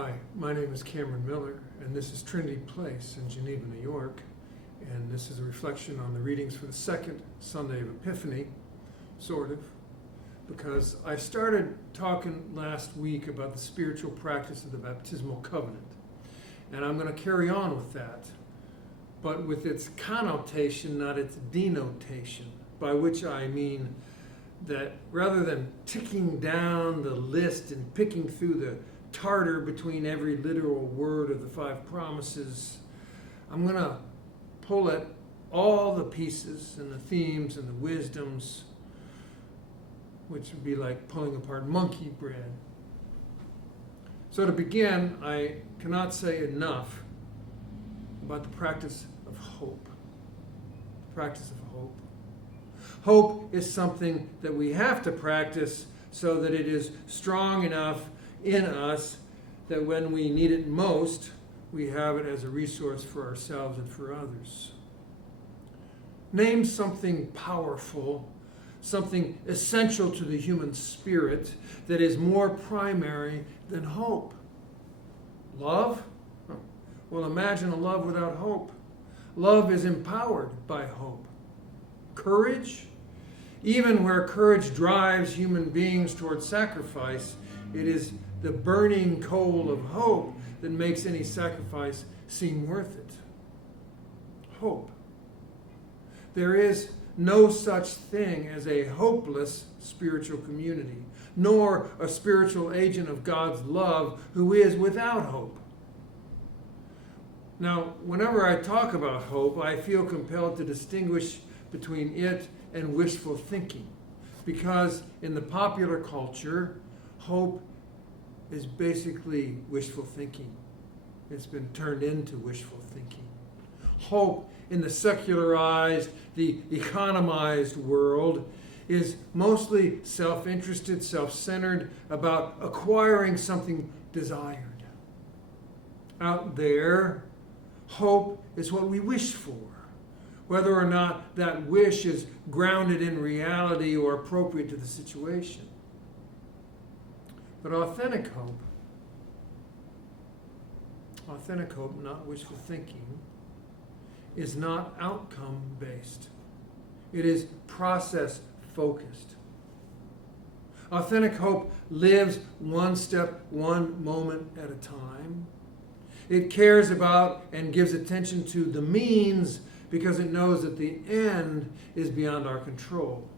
Hi, my name is Cameron Miller, and this is Trinity Place in Geneva, New York. And this is a reflection on the readings for the second Sunday of Epiphany, sort of, because I started talking last week about the spiritual practice of the baptismal covenant. And I'm going to carry on with that, but with its connotation, not its denotation, by which I mean that rather than ticking down the list and picking through the tartar between every literal word of the five promises, I'm going to pull at all the pieces and the themes and the wisdoms, which would be like pulling apart monkey bread. So to begin, I cannot say enough about the practice of hope. The practice of hope. Hope is something that we have to practice so that it is strong enough in us that when we need it most, we have it as a resource for ourselves and for others. Name something powerful, something essential to the human spirit that is more primary than hope. Love? Well, imagine a love without hope. Love is empowered by hope. Courage? Even where courage drives human beings towards sacrifice, it is the burning coal of hope that makes any sacrifice seem worth it. Hope. There is no such thing as a hopeless spiritual community, nor a spiritual agent of God's love who is without hope. Now, whenever I talk about hope, I feel compelled to distinguish between it and wishful thinking, because in the popular culture, hope is basically wishful thinking. It's been turned into wishful thinking. Hope in the secularized, the economized world is mostly self-interested, self-centered, about acquiring something desired. Out there, hope is what we wish for, whether or not that wish is grounded in reality or appropriate to the situation. But authentic hope, not wishful thinking, is not outcome-based. It is process-focused. Authentic hope lives one step, one moment at a time. It cares about and gives attention to the means because it knows that the end is beyond our control.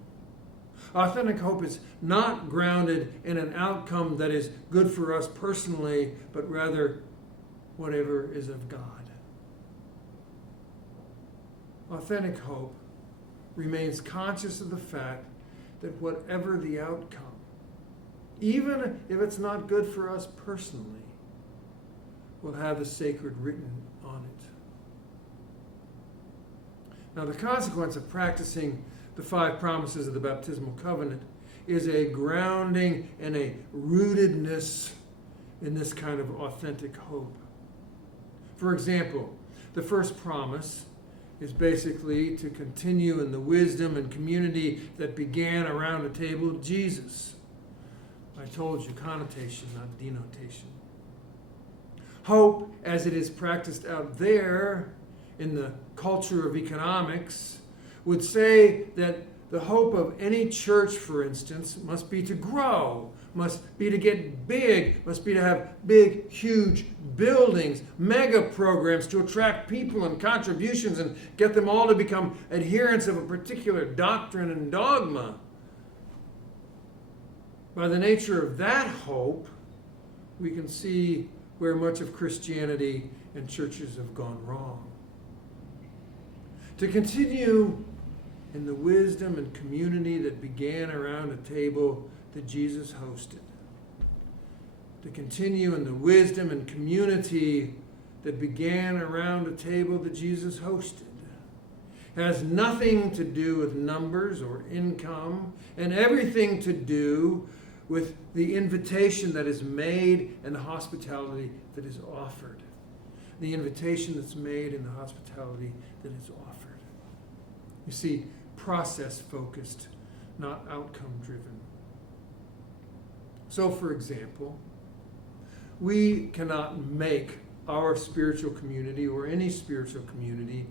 Authentic hope is not grounded in an outcome that is good for us personally, but rather whatever is of God. Authentic hope remains conscious of the fact that whatever the outcome, even if it's not good for us personally, will have the sacred written on it. Now, the consequence of practicing the five promises of the baptismal covenant is a grounding and a rootedness in this kind of authentic hope. For example, the first promise is basically to continue in the wisdom and community that began around the table of Jesus. I told you, connotation, not denotation. Hope, as it is practiced out there in the culture of economics, would say that the hope of any church, for instance, must be to grow, must be to get big, must be to have big, huge buildings, mega programs to attract people and contributions and get them all to become adherents of a particular doctrine and dogma. By the nature of that hope, we can see where much of Christianity and churches have gone wrong. To continue in the wisdom and community that began around a table that Jesus hosted. To continue in the wisdom and community that began around a table that Jesus hosted has nothing to do with numbers or income, and everything to do with the invitation that is made and the hospitality that is offered. The invitation that's made and the hospitality that is offered. You see, process-focused, not outcome-driven. So, for example, we cannot make our spiritual community or any spiritual community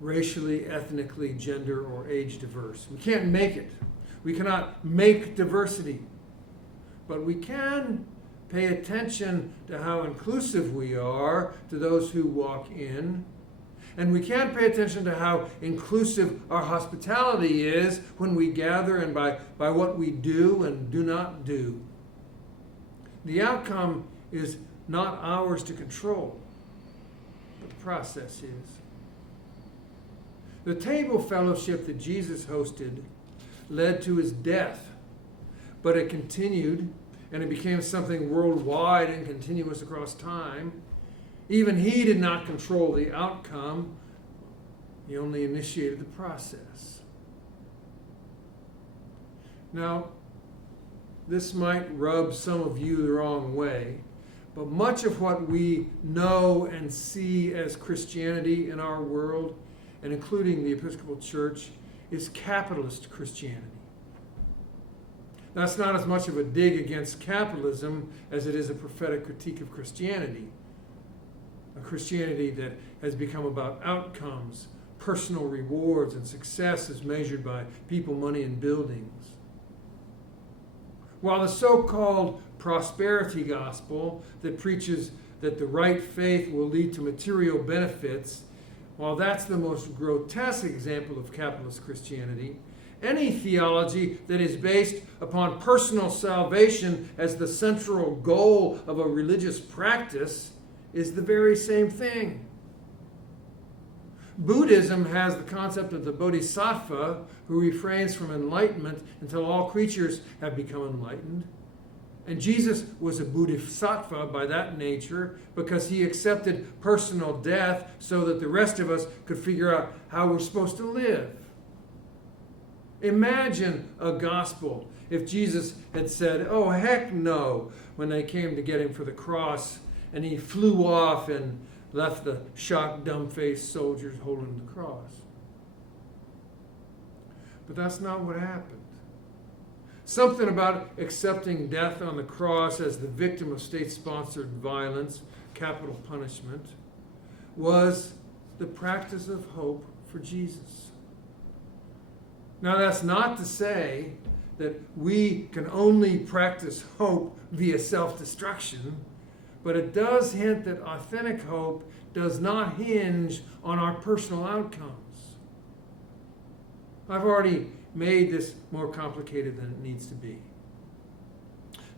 racially, ethnically, gender, or age diverse. We can't make it. We cannot make diversity. But we can pay attention to how inclusive we are to those who walk in. And we can pay attention to how inclusive our hospitality is when we gather and by what we do and do not do. The outcome is not ours to control, but the process is. The table fellowship that Jesus hosted led to his death, but it continued and it became something worldwide and continuous across time. Even he did not control the outcome. He only initiated the process. Now, this might rub some of you the wrong way, but much of what we know and see as Christianity in our world, and including the Episcopal Church, is capitalist Christianity. That's not as much of a dig against capitalism as it is a prophetic critique of Christianity. A Christianity that has become about outcomes, personal rewards, and success is measured by people, money, and buildings. While the so-called prosperity gospel that preaches that the right faith will lead to material benefits, while that's the most grotesque example of capitalist Christianity, any theology that is based upon personal salvation as the central goal of a religious practice is the very same thing. Buddhism has the concept of the bodhisattva who refrains from enlightenment until all creatures have become enlightened. And Jesus was a bodhisattva by that nature because he accepted personal death so that the rest of us could figure out how we're supposed to live. Imagine a gospel if Jesus had said, "Oh, heck no," when they came to get him for the cross, and he flew off and left the shocked, dumb-faced soldiers holding the cross. But that's not what happened. Something about accepting death on the cross as the victim of state-sponsored violence, capital punishment, was the practice of hope for Jesus. Now, that's not to say that we can only practice hope via self-destruction, but it does hint that authentic hope does not hinge on our personal outcomes. I've already made this more complicated than it needs to be.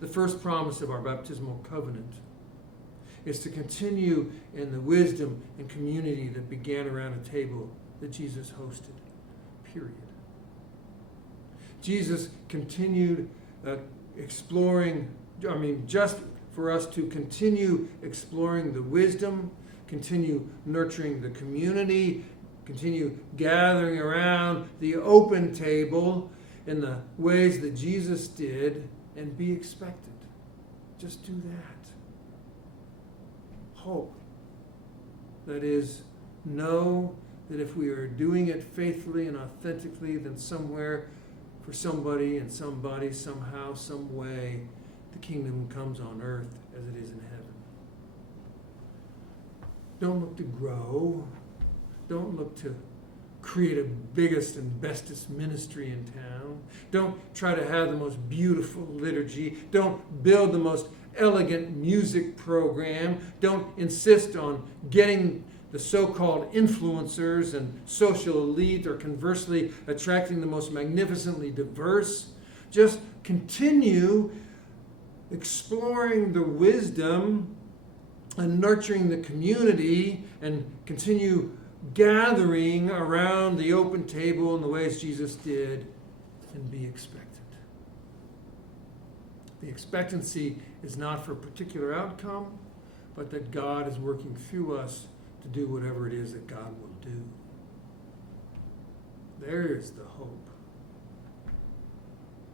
The first promise of our baptismal covenant is to continue in the wisdom and community that began around a table that Jesus hosted, period. Jesus continued just for us to continue exploring the wisdom, continue nurturing the community, continue gathering around the open table in the ways that Jesus did, and be expectant. Just do that. Hope. That is, know that if we are doing it faithfully and authentically, then somewhere, for somebody and somebody, somehow, some way, the kingdom comes on earth as it is in heaven. Don't look to grow. Don't look to create a biggest and bestest ministry in town. Don't try to have the most beautiful liturgy. Don't build the most elegant music program. Don't insist on getting the so-called influencers and social elite, or conversely attracting the most magnificently diverse. Just continue exploring the wisdom and nurturing the community, and continue gathering around the open table in the ways Jesus did, and be expectant. The expectancy is not for a particular outcome, but that God is working through us to do whatever it is that God will do. There is the hope.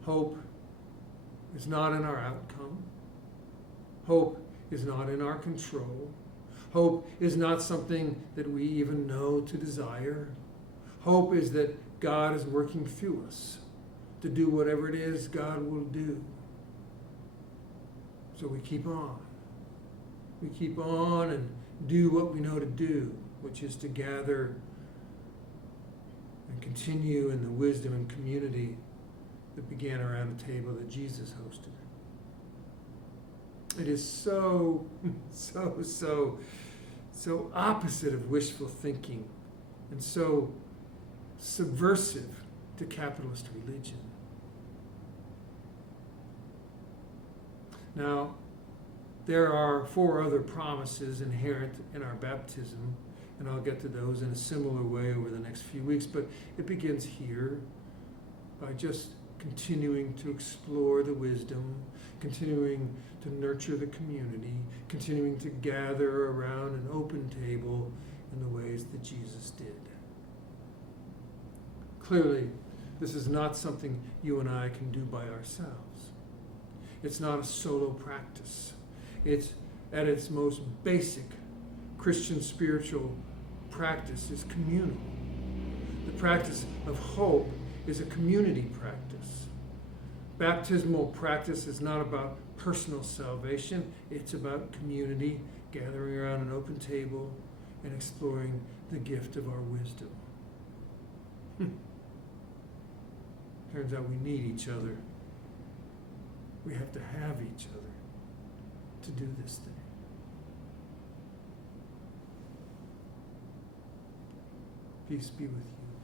Hope is not in our outcome. Hope is not in our control. Hope is not something that we even know to desire. Hope is that God is working through us to do whatever it is God will do. So we keep on. We keep on and do what we know to do, which is to gather and continue in the wisdom and community that began around the table that Jesus hosted. It is so opposite of wishful thinking and so subversive to capitalist religion. Now, there are 4 other promises inherent in our baptism, and I'll get to those in a similar way over the next few weeks, but it begins here by just continuing to explore the wisdom, continuing to nurture the community, continuing to gather around an open table in the ways that Jesus did. Clearly, this is not something you and I can do by ourselves. It's not a solo practice. It's at its most basic Christian spiritual practice is communal. The practice of hope is a community practice. Baptismal practice is not about personal salvation. It's about community, gathering around an open table and exploring the gift of our wisdom. Turns out we need each other. We have to have each other to do this thing. Peace be with you.